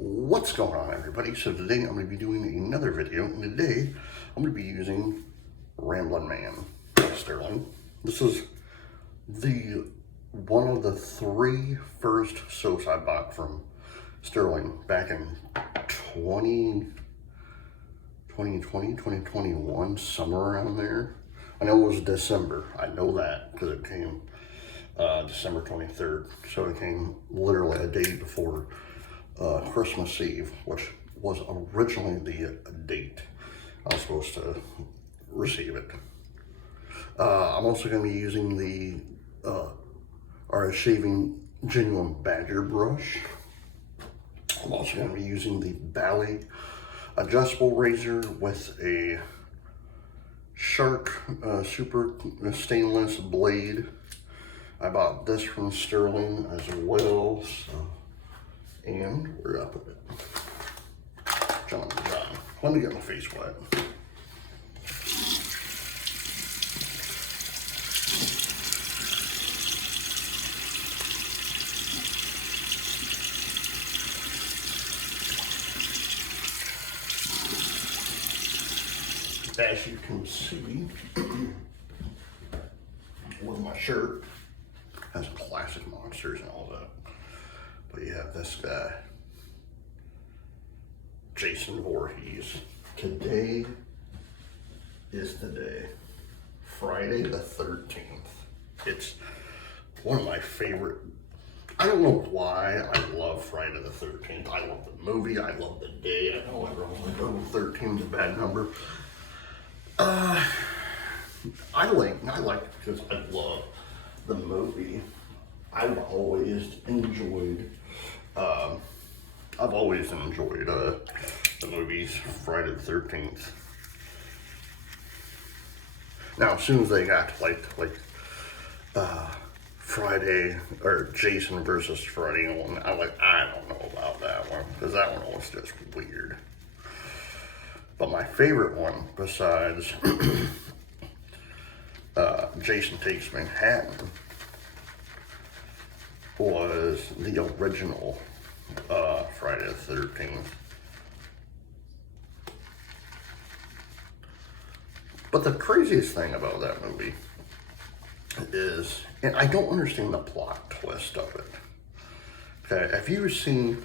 What's going on, everybody? So today I'm going to be doing another video, and today I'm going to be using Ramblin Man Stirling. This is one of the three first soaps I bought from Stirling back in 2021, somewhere around there. I know it was December. I know that because it came December 23rd. So it came literally a day before Christmas Eve, which was originally the date I was supposed to receive it. I'm also going to be using the RS Shaving Genuine Badger Brush. I'm also going to be using the Bally adjustable razor with a Shark super stainless blade. I bought this from Stirling as well, and we're up with it. John. Let me get my face wet. As you can see, with my shirt, has classic monsters and all that. But you have this guy, Jason Voorhees. Today is the day, Friday the 13th. It's one of my favorite. I don't know why I love Friday the 13th. I love the movie, I love the day. I know everyone's like, oh, 13 is a bad number. I like it because I love the movie. I've always enjoyed the movies Friday the 13th. Now, as soon as they got to Friday or Jason versus Freddy one, I don't know about that one because that one was just weird. But my favorite one, besides Jason Takes Manhattan, was the original Friday the 13th. But the craziest thing about that movie is, and I don't understand the plot twist of it. Okay, have you seen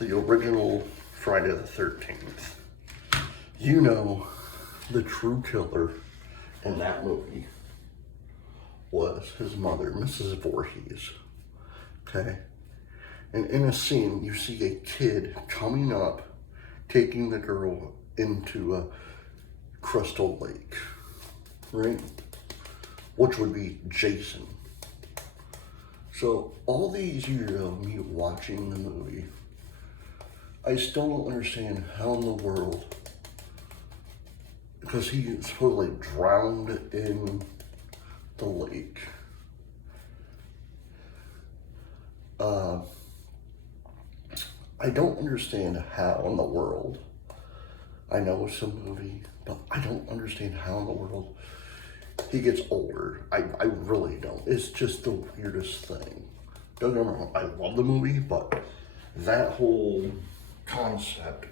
the original Friday the 13th? You know the true killer in that movie was his mother, Mrs. Voorhees. Okay? And in a scene, you see a kid coming up, taking the girl into a Crystal Lake, right? Which would be Jason. So all these years of me watching the movie, I still don't understand how in the world, because he supposedly drowned in the lake. I don't understand how in the world, I know it's a movie, but I don't understand how in the world he gets older. I really don't. It's just the weirdest thing. Don't get me wrong, I love the movie, but that whole concept,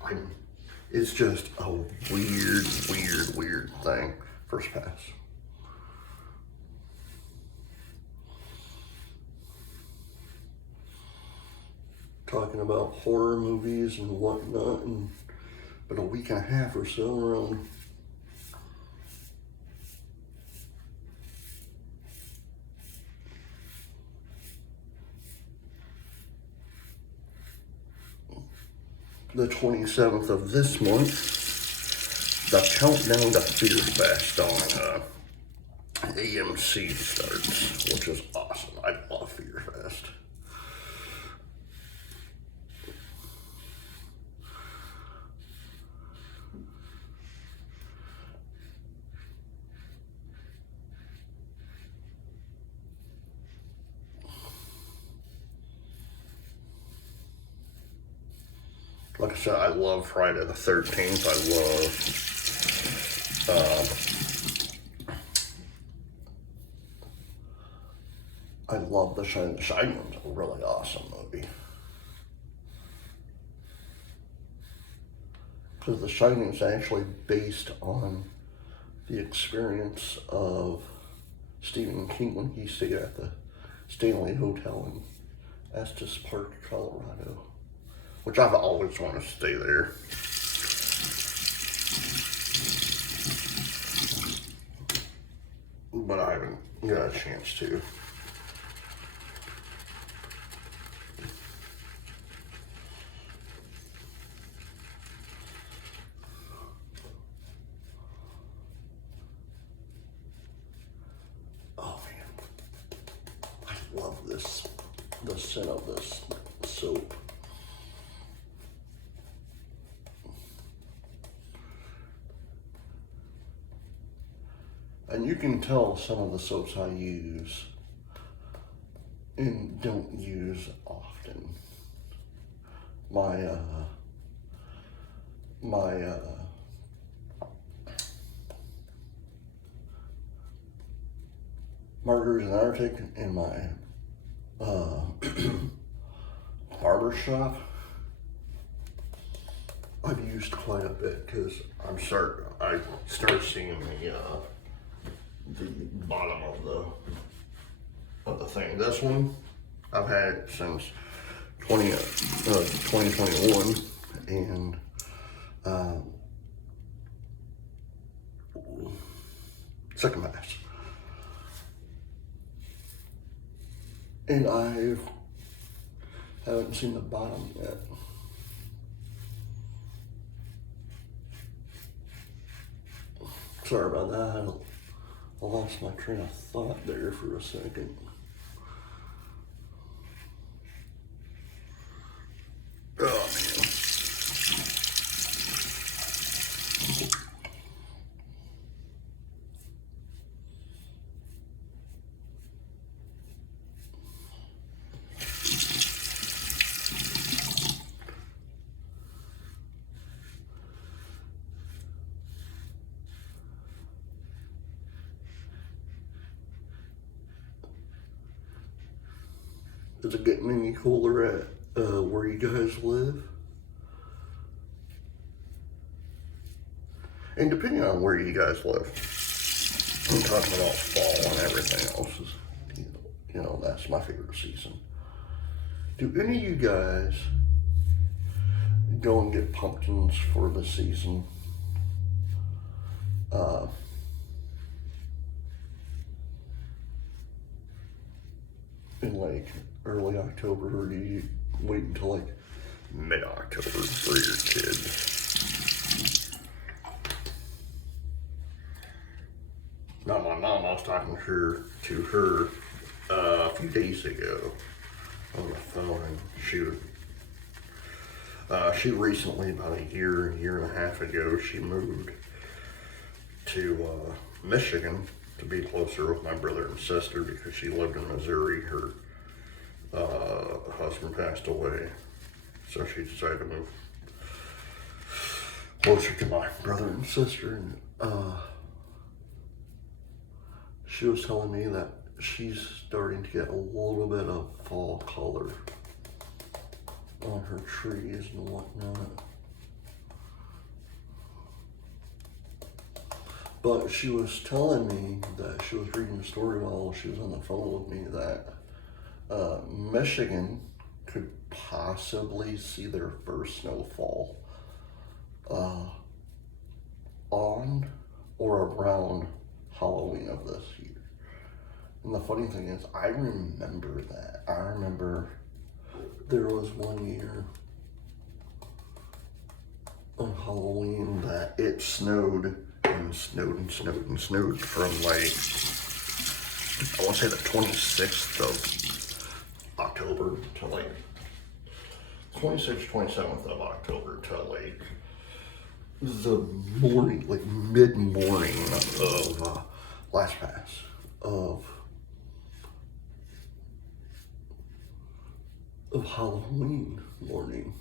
it's just a weird thing. First pass. Talking about horror movies and whatnot, and but a week and a half or so around the 27th of this month, the countdown to Fear Fest on AMC starts, which is awesome. I love Fear Fest. Like I said, I love Friday the 13th. I love The Shining. The Shining was a really awesome movie. because The Shining is actually based on the experience of Stephen King when he stayed at the Stanley Hotel in Estes Park, Colorado, which I've always wanted to stay there. But I haven't got a chance to. Oh man, I love this, the scent of this soap. And you can tell some of the soaps I use and don't use often. My Margaret and Arctic in my barber shop, I've used quite a bit because I start seeing the bottom of the thing. This one I've had since 2021, and second pass. And I haven't seen the bottom yet. Sorry about that. I lost my train of thought there for a second. Oh man. Is it getting any cooler at where you guys live? And depending on where you guys live, I'm talking about fall and everything else. You know, that's my favorite season. Do any of you guys go and get pumpkins for the season? In like early October, or do you wait until like mid-October for your kids? Now my mom, I was talking to her a few days ago on the phone, and she recently, about a year and a half ago, she moved to Michigan to be closer with my brother and sister because she lived in Missouri. Her husband passed away, so she decided to move closer to my brother and sister. And she was telling me that she's starting to get a little bit of fall color on her trees and whatnot. But she was telling me that she was reading a story while she was on the phone with me that Michigan could possibly see their first snowfall on or around Halloween of this year. And the funny thing is, I remember that. I remember there was one year on Halloween that it snowed and snowed and snowed and snowed from like, I want to say the 26th of October to like 26th, 27th of October to like the morning, like mid-morning of last pass of Halloween morning.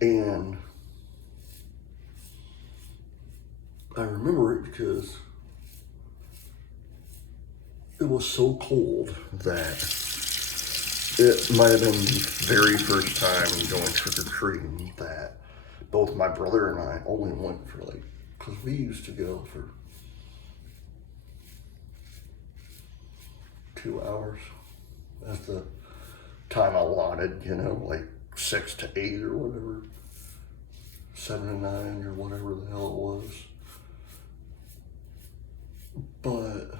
And I remember it because it was so cold that it might have been the very first time going trick-or-treating that both my brother and I only went for like, because we used to go for 2 hours as the time allotted, you know, like 6 to 8 or whatever, 7 to 9 or whatever the hell it was. But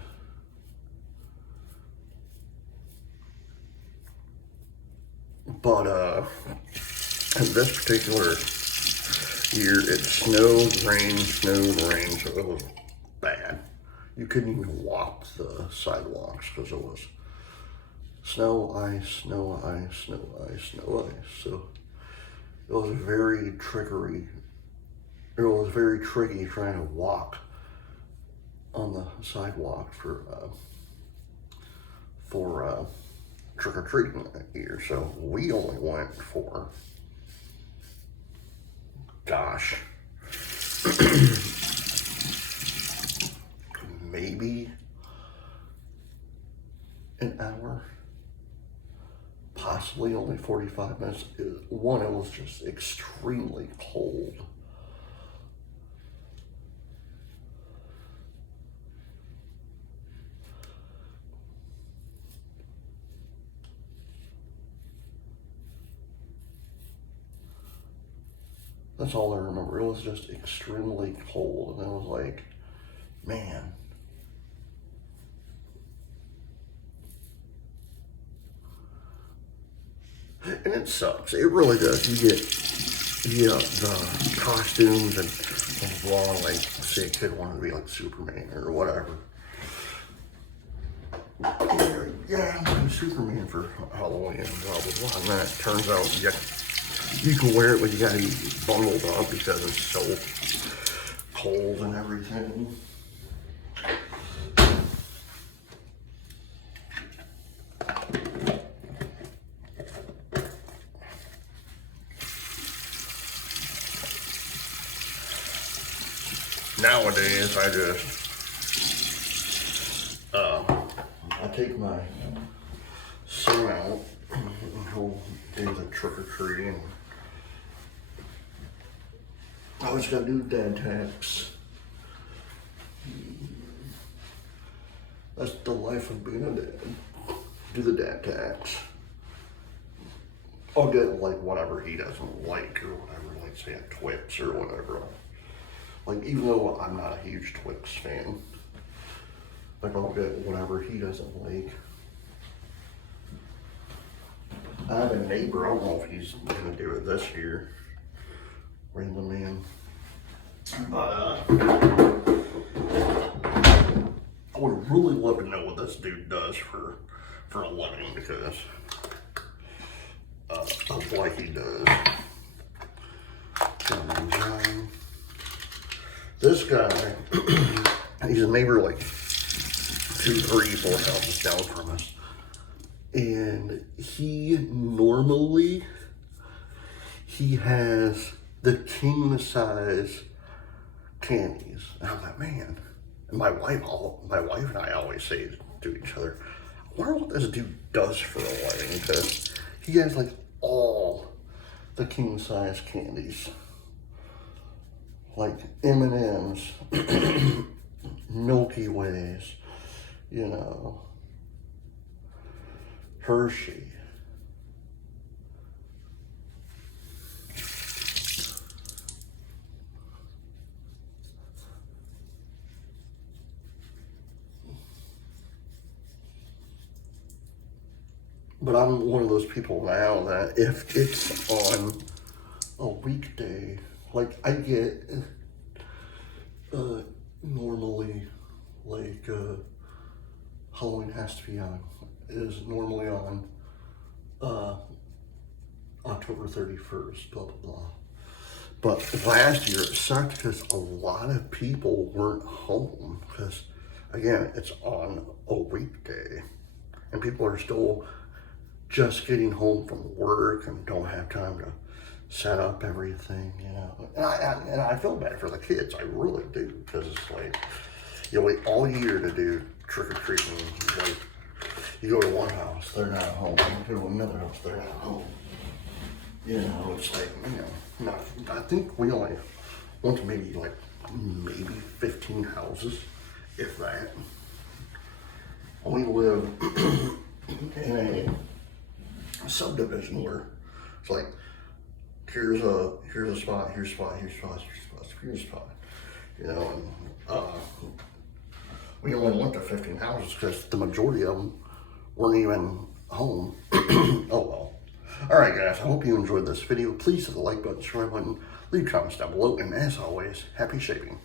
this particular year, it snowed, rained, so it was bad. You couldn't even walk the sidewalks because it was snow, ice, snow, ice, snow, ice, snow, ice. So it was very tricky trying to walk on the sidewalk for trick-or-treating that year. So we only went for, gosh, maybe an hour, possibly only 45 minutes. One, it was just extremely cold. That's all I remember. It was just extremely cold, and I was like, man. And it sucks. It really does. You get the costumes and long, like, say a kid wanted to be like Superman or whatever. Yeah, I'm gonna be Superman for Halloween and blah, blah, blah. And then it turns out you can wear it, but you gotta be bundled up because it's so cold and everything. Nowadays, I take my son out and he'll do the trick-or-treating. I always gotta do dad tax. That's the life of being a dad. Do the dad tax. I'll get like whatever he doesn't like or whatever, like say a Twix or whatever. Like, even though I'm not a huge Twix fan, like I'll get whatever he doesn't like. I have a neighbor, I don't know if he's gonna do it this year. Ramblin man. But I would really love to know what this dude does for a living because of what he does. This guy, he's a neighbor like 2, 3, 4 houses down from us. And he has the king size candies. And I'm like, man. And my wife and I always say to each other, I wonder what this dude does for a living, because he has like all the king size candies. Like M&M's, Milky Ways, you know, Hershey. But I'm one of those people now that if it's on a weekday, like I get normally like Halloween has to be on, is normally on October 31st, blah, blah, blah. But last year it sucked because a lot of people weren't home because, again, it's on a weekday. And people are still just getting home from work and don't have time to set up everything, you know. And I feel bad for the kids, I really do, because it's like, you wait all year to do trick-or-treating. Like, you go to one house, they're not home. You go to another house, they're not home. You know, it's like, I think we only went to maybe 15 houses, if that. We live in a subdivision where it's like, here's a spot, here's a spot, here's a spot, here's a spot. You know, and we only went to 15 houses because the majority of them weren't even home. Oh well. Alright guys, I hope you enjoyed this video. Please hit the like button, subscribe button, leave comments down below, and as always, happy shaping.